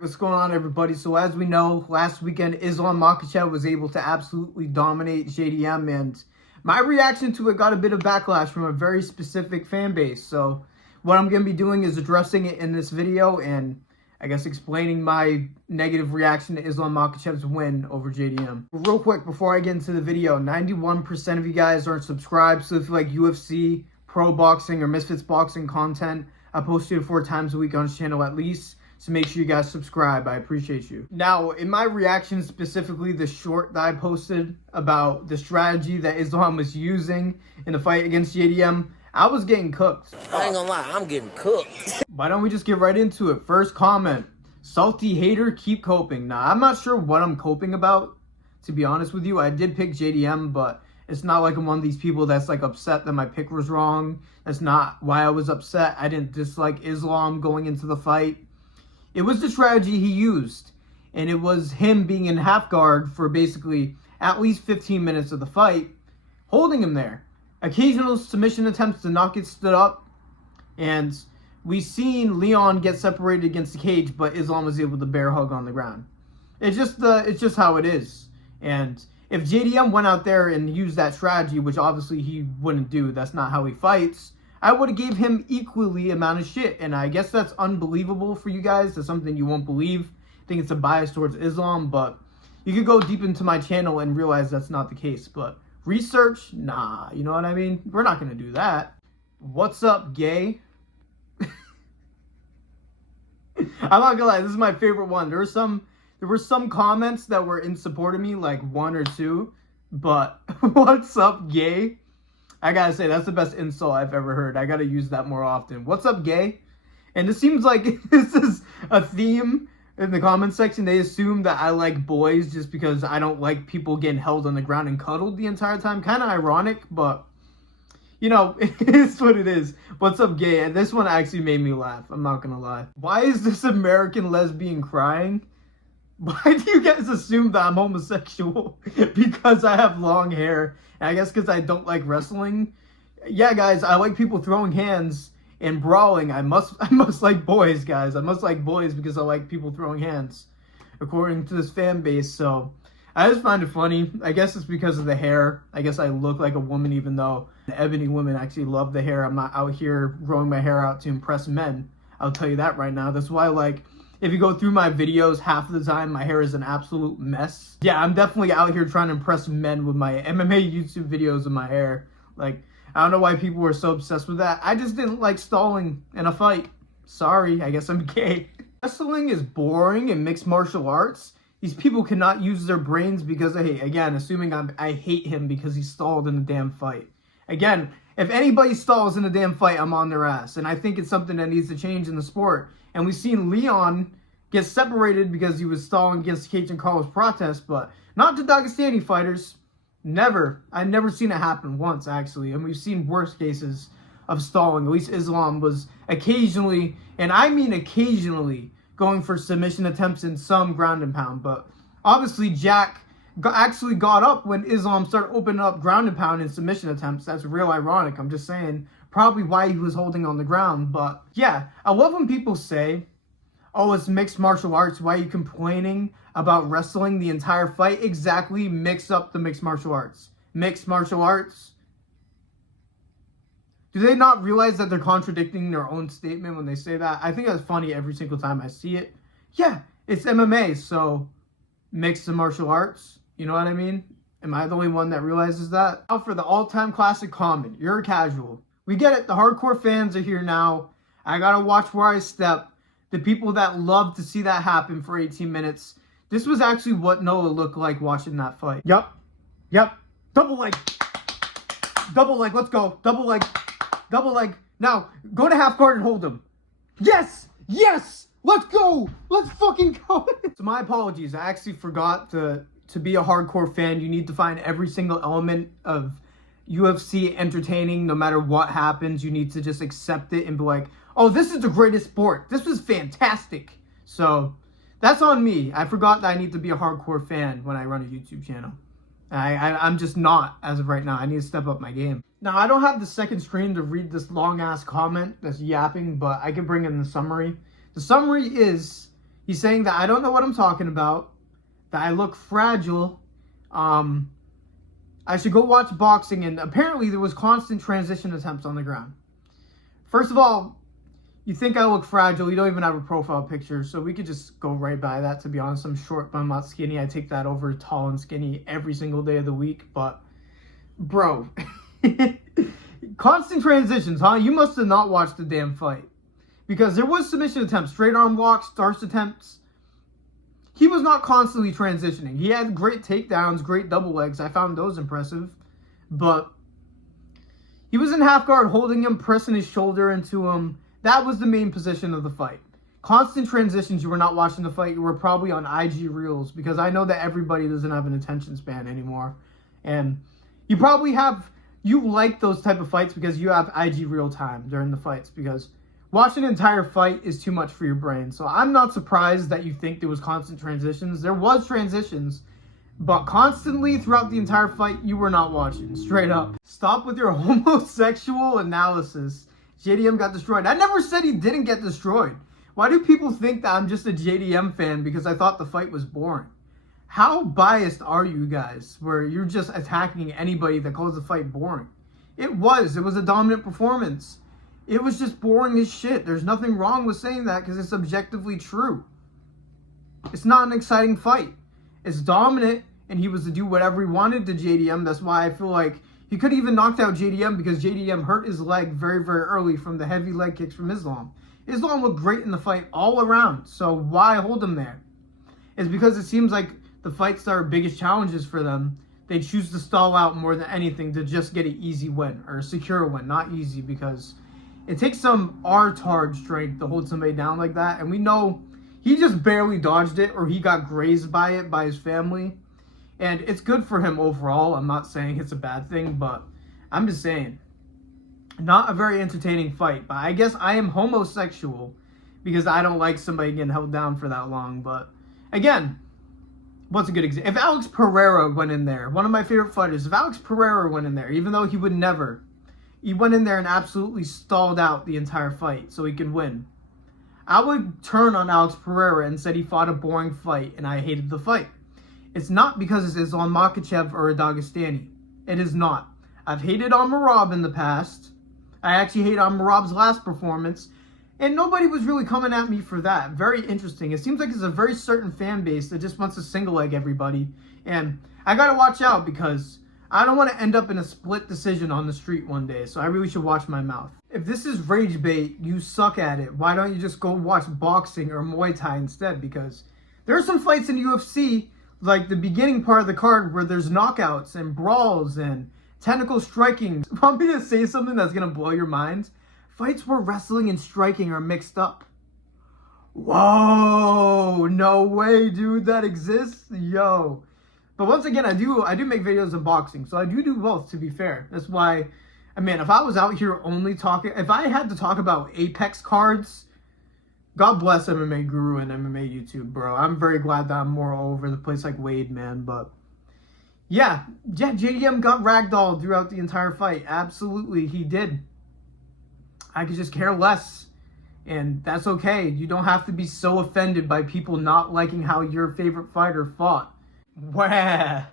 What's going on, everybody? So as we know, last weekend Islam Makhachev was able to absolutely dominate JDM, and my reaction to it got a bit of backlash from a very specific fan base. So what I'm going to be doing is addressing it in this video and I guess explaining my negative reaction to Islam Makhachev's win over JDM. Real quick, before I get into the video, 91% of you guys aren't subscribed, so if you like UFC, pro boxing, or Misfits boxing content, I post it 4 times a week on this channel at least. So make sure you guys subscribe. I appreciate you. Now, in my reaction, specifically the short that I posted about the strategy that Islam was using in the fight against JDM, I was getting cooked. I ain't gonna lie, I'm getting cooked. Why don't we just get right into it? First comment, salty hater, keep coping. Now, I'm not sure what I'm coping about, to be honest with you. I did pick JDM, but it's not like I'm one of these people that's like upset that my pick was wrong. That's not why I was upset. I didn't dislike Islam going into the fight. It was the strategy he used, and it was him being in half guard for basically at least 15 minutes of the fight, holding him there. Occasional submission attempts to not get stood up, and we've seen Leon get separated against the cage, but Islam was able to bear hug on the ground. It's just how it is. And if JDM went out there and used that strategy, which obviously he wouldn't do, that's not how he fights, I would have gave him equally amount of shit. And I guess that's unbelievable for you guys. That's something you won't believe. I think it's a bias towards Islam, but you could go deep into my channel and realize that's not the case. But research, nah, you know what I mean? We're not going to do that. What's up, gay? I'm not gonna lie, this is my favorite one. There were some comments that were in support of me, like 1 or 2, but what's up, gay? I gotta say, that's the best insult I've ever heard. I gotta use that more often. What's up, gay? And it seems like this is a theme in the comment section. They assume that I like boys just because I don't like people getting held on the ground and cuddled the entire time. Kind of ironic, but, you know, it's what it is. What's up, gay? And this one actually made me laugh. I'm not gonna lie. Why is this American lesbian crying? Why do you guys assume that I'm homosexual? Because I have long hair. And I guess because I don't like wrestling. Yeah, guys, I like people throwing hands and brawling. I must like boys, guys. I must like boys because I like people throwing hands, according to this fan base. So I just find it funny. I guess it's because of the hair. I guess I look like a woman, even though the ebony women actually love the hair. I'm not out here growing my hair out to impress men. I'll tell you that right now. That's why, like, if you go through my videos, half of the time my hair is an absolute mess. Yeah, I'm definitely out here trying to impress men with my MMA YouTube videos of my hair. Like, I don't know why people were so obsessed with that. I just didn't like stalling in a fight. Sorry, I guess I'm gay. Wrestling is boring in mixed martial arts. These people cannot use their brains because I hate, again, assuming I hate him because he stalled in the damn fight. Again, if anybody stalls in a damn fight, I'm on their ass. And I think it's something that needs to change in the sport. And we've seen Leon get separated because he was stalling against Cage and Carlos protest, but not to Dagestani fighters. Never. I've never seen it happen once, actually. And we've seen worse cases of stalling. At least Islam was occasionally, and I mean occasionally, going for submission attempts in some ground and pound. But obviously Jack actually got up when Islam started opening up ground and pound and submission attempts. That's real ironic. I'm just saying probably why he was holding on the ground. But yeah, I love when people say, oh, it's mixed martial arts. Why are you complaining about wrestling the entire fight? Exactly, mix up the mixed martial arts. Mixed martial arts. Do they not realize that they're contradicting their own statement when they say that? I think that's funny every single time I see it. Yeah, it's MMA, so mixed martial arts. You know what I mean? Am I the only one that realizes that? Now for the all-time classic comment. You're a casual. We get it. The hardcore fans are here now. I gotta watch where I step. The people that love to see that happen for 18 minutes. This was actually what Noah looked like watching that fight. Yep. Double leg. Double leg. Let's go. Double leg. Double leg. Now, go to half guard and hold him. Yes. Let's go. Let's fucking go. So my apologies. I actually forgot to be a hardcore fan. You need to find every single element of UFC entertaining. No matter what happens, you need to just accept it and be like, oh, this is the greatest sport. This was fantastic. So that's on me. I forgot that I need to be a hardcore fan when I run a YouTube channel. I'm just not as of right now. I need to step up my game. Now, I don't have the second screen to read this long-ass comment that's yapping, but I can bring in the summary. The summary is, He's saying that I don't know what I'm talking about, that I look fragile. I should go watch boxing, and apparently there was constant transition attempts on the ground. First of all, you think I look fragile, you don't even have a profile picture, so we could just go right by that, to be honest. I'm short, but I'm not skinny. I take that over tall and skinny every single day of the week, but bro, constant transitions, huh? You must have not watched the damn fight, because there was submission attempts, straight arm locks, starch attempts. He was not constantly transitioning. He had great takedowns, great double legs. I found those impressive. But he was in half guard, holding him, pressing his shoulder into him. That was the main position of the fight. Constant transitions. You were not watching the fight. You were probably on IG Reels, because I know that everybody doesn't have an attention span anymore. And you probably have, you like those type of fights because you have IG Reel time during the fights, because watching an entire fight is too much for your brain. So I'm not surprised that you think there was constant transitions. There was transitions, but constantly throughout the entire fight, you were not watching. Straight up. Stop with your homosexual analysis. JDM got destroyed. I never said he didn't get destroyed. Why do people think that I'm just a JDM fan because I thought the fight was boring? How biased are you guys where you're just attacking anybody that calls the fight boring? It was a dominant performance. It was just boring as shit. There's nothing wrong with saying that because it's objectively true. It's not an exciting fight. It's dominant, and he was to do whatever he wanted to JDM. That's why I feel like he could have even knocked out JDM, because JDM hurt his leg very, very early from the heavy leg kicks from Islam. Islam looked great in the fight all around, so why hold him there? It's because it seems like the fights that are biggest challenges for them, they choose to stall out more than anything to just get an easy win, or a secure win. Not easy, because it takes some R-tard strength to hold somebody down like that. And we know he just barely dodged it, or he got grazed by it by his family. And it's good for him overall. I'm not saying it's a bad thing, but I'm just saying, not a very entertaining fight. But I guess I am homosexual because I don't like somebody getting held down for that long. But again, what's a good example? If Alex Pereira went in there, one of my favorite fighters, if Alex Pereira went in there, even though he would never, he went in there and absolutely stalled out the entire fight so he could win, I would turn on Alex Pereira and said he fought a boring fight and I hated the fight. It's not because it's Islam Makhachev or a Dagestani. It is not. I've hated Amirab in the past. I actually hate Amirab's last performance, and nobody was really coming at me for that. Very interesting. It seems like it's a very certain fan base that just wants to single leg everybody, and I gotta watch out because I don't want to end up in a split decision on the street one day, so I really should watch my mouth. If this is rage bait, you suck at it. Why don't you just go watch boxing or Muay Thai instead? Because there are some fights in UFC, like the beginning part of the card, where there's knockouts and brawls and technical striking. Want me to say something that's going to blow your mind? Fights where wrestling and striking are mixed up. Whoa, no way, dude, that exists? Yo. But once again, I do make videos of boxing, so I do both, to be fair. That's why, I mean, if I was out here only talking, if I had to talk about Apex cards, God bless MMA Guru and MMA YouTube, bro. I'm very glad that I'm more all over the place like Wade, man. But yeah, JDM got ragdolled throughout the entire fight. Absolutely, he did. I could just care less, and that's okay. You don't have to be so offended by people not liking how your favorite fighter fought. Wah!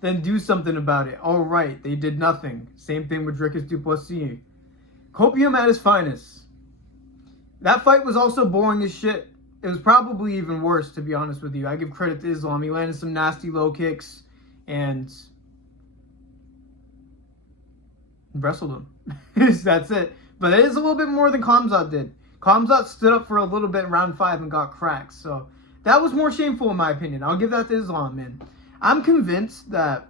Then do something about it. All right, they did nothing. Same thing with Dricus Duplessis. Copium at his finest. That fight was also boring as shit. It was probably even worse, to be honest with you. I give credit to Islam. He landed some nasty low kicks and wrestled him. That's it. But it is a little bit more than Khamzat did. Khamzat stood up for a little bit in round 5 and got cracked. So that was more shameful in my opinion. I'll give that to Islam, man. I'm convinced that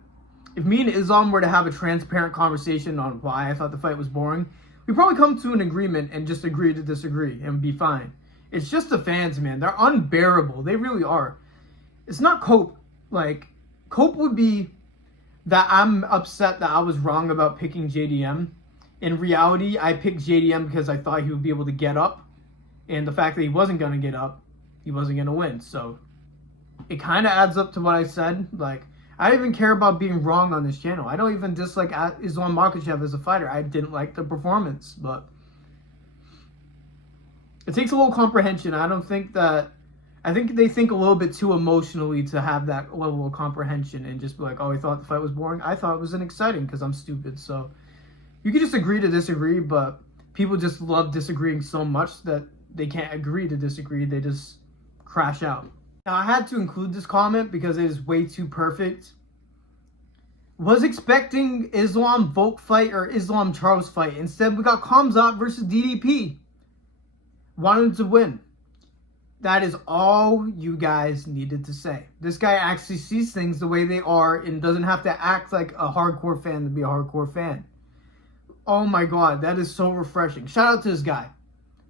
if me and Islam were to have a transparent conversation on why I thought the fight was boring, we'd probably come to an agreement and just agree to disagree and be fine. It's just the fans, man. They're unbearable. They really are. It's not Cope. Like, Cope would be that I'm upset that I was wrong about picking JDM. In reality, I picked JDM because I thought he would be able to get up. And the fact that he wasn't going to get up, he wasn't going to win. So it kind of adds up to what I said. Like, I don't even care about being wrong on this channel. I don't even dislike Islam Makhachev as a fighter. I didn't like the performance, but it takes a little comprehension. I I think they think a little bit too emotionally to have that level of comprehension and just be like, oh, I thought the fight was boring. I thought it was exciting because I'm stupid. So you can just agree to disagree, but people just love disagreeing so much that they can't agree to disagree. They just crash out. Now, I had to include this comment because it is way too perfect. Was expecting Islam Volk fight or Islam Charles fight. Instead, we got Khamzat versus DDP. Wanted to win. That is all you guys needed to say. This guy actually sees things the way they are and doesn't have to act like a hardcore fan to be a hardcore fan. Oh my god, that is so refreshing. Shout out to this guy.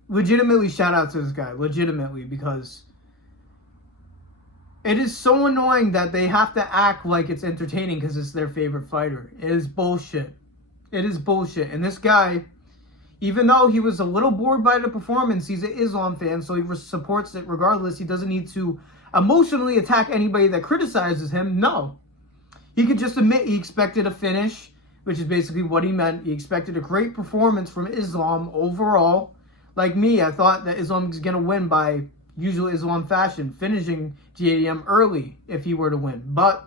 Legitimately shout out to this guy. Legitimately, because it is so annoying that they have to act like it's entertaining because it's their favorite fighter. It is bullshit. It is bullshit. And this guy, even though he was a little bored by the performance, he's an Islam fan, so he supports it regardless. He doesn't need to emotionally attack anybody that criticizes him. No. He could just admit he expected a finish, which is basically what he meant. He expected a great performance from Islam overall. Like me, I thought that Islam was going to win by usual Islam fashion, finishing JDM early if he were to win. But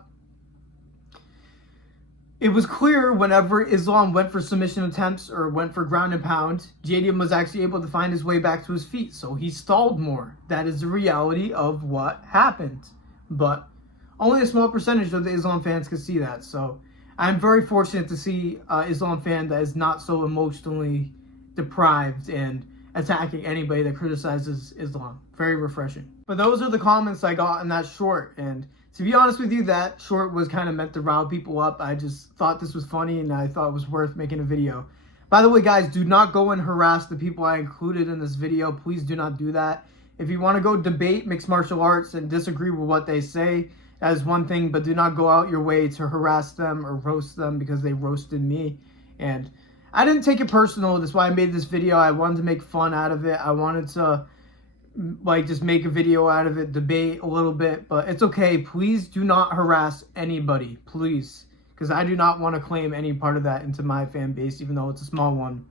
it was clear whenever Islam went for submission attempts or went for ground and pound, JDM was actually able to find his way back to his feet. So he stalled more. That is the reality of what happened. But only a small percentage of the Islam fans could see that. So I'm very fortunate to see an Islam fan that is not so emotionally deprived and attacking anybody that criticizes Islam. Very refreshing. But those are the comments I got in that short. And to be honest with you, that short was kind of meant to rile people up. I just thought this was funny and I thought it was worth making a video. By the way, guys, do not go and harass the people I included in this video. Please do not do that. If you want to go debate mixed martial arts and disagree with what they say, that is one thing, but do not go out your way to harass them or roast them because they roasted me. And I didn't take it personal. That's why I made this video. I wanted to make fun out of it. I wanted to just make a video out of it, debate a little bit, but it's okay. Please do not harass anybody, please, because I do not want to claim any part of that into my fan base, even though it's a small one.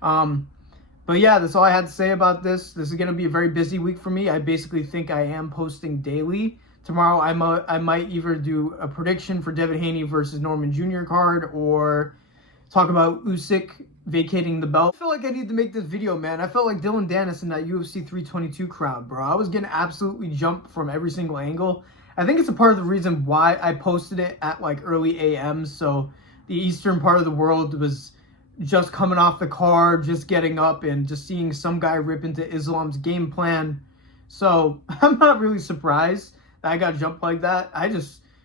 But yeah, that's all I had to say about this. This is going to be a very busy week for me. I basically think I am posting daily. Tomorrow I might either do a prediction for Devin Haney versus Norman Jr. card or talk about Usyk vacating the belt. I feel like I need to make this video, man. I felt like Dylan Dennis in that UFC 322 crowd, bro. I was getting absolutely jumped from every single angle. I think it's a part of the reason why I posted it at like early AM. So the eastern part of the world was just coming off the card, just getting up and just seeing some guy rip into Islam's game plan. So I'm not really surprised that I got jumped like that.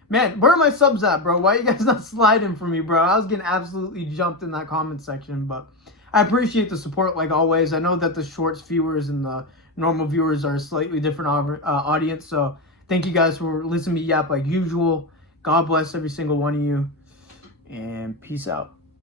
Man, where are my subs at, bro? Why are you guys not sliding for me, bro? I was getting absolutely jumped in that comment section, but I appreciate the support like always. I know that the shorts viewers and the normal viewers are a slightly different audience, so thank you guys for listening to me yap like usual. God bless every single one of you, and peace out.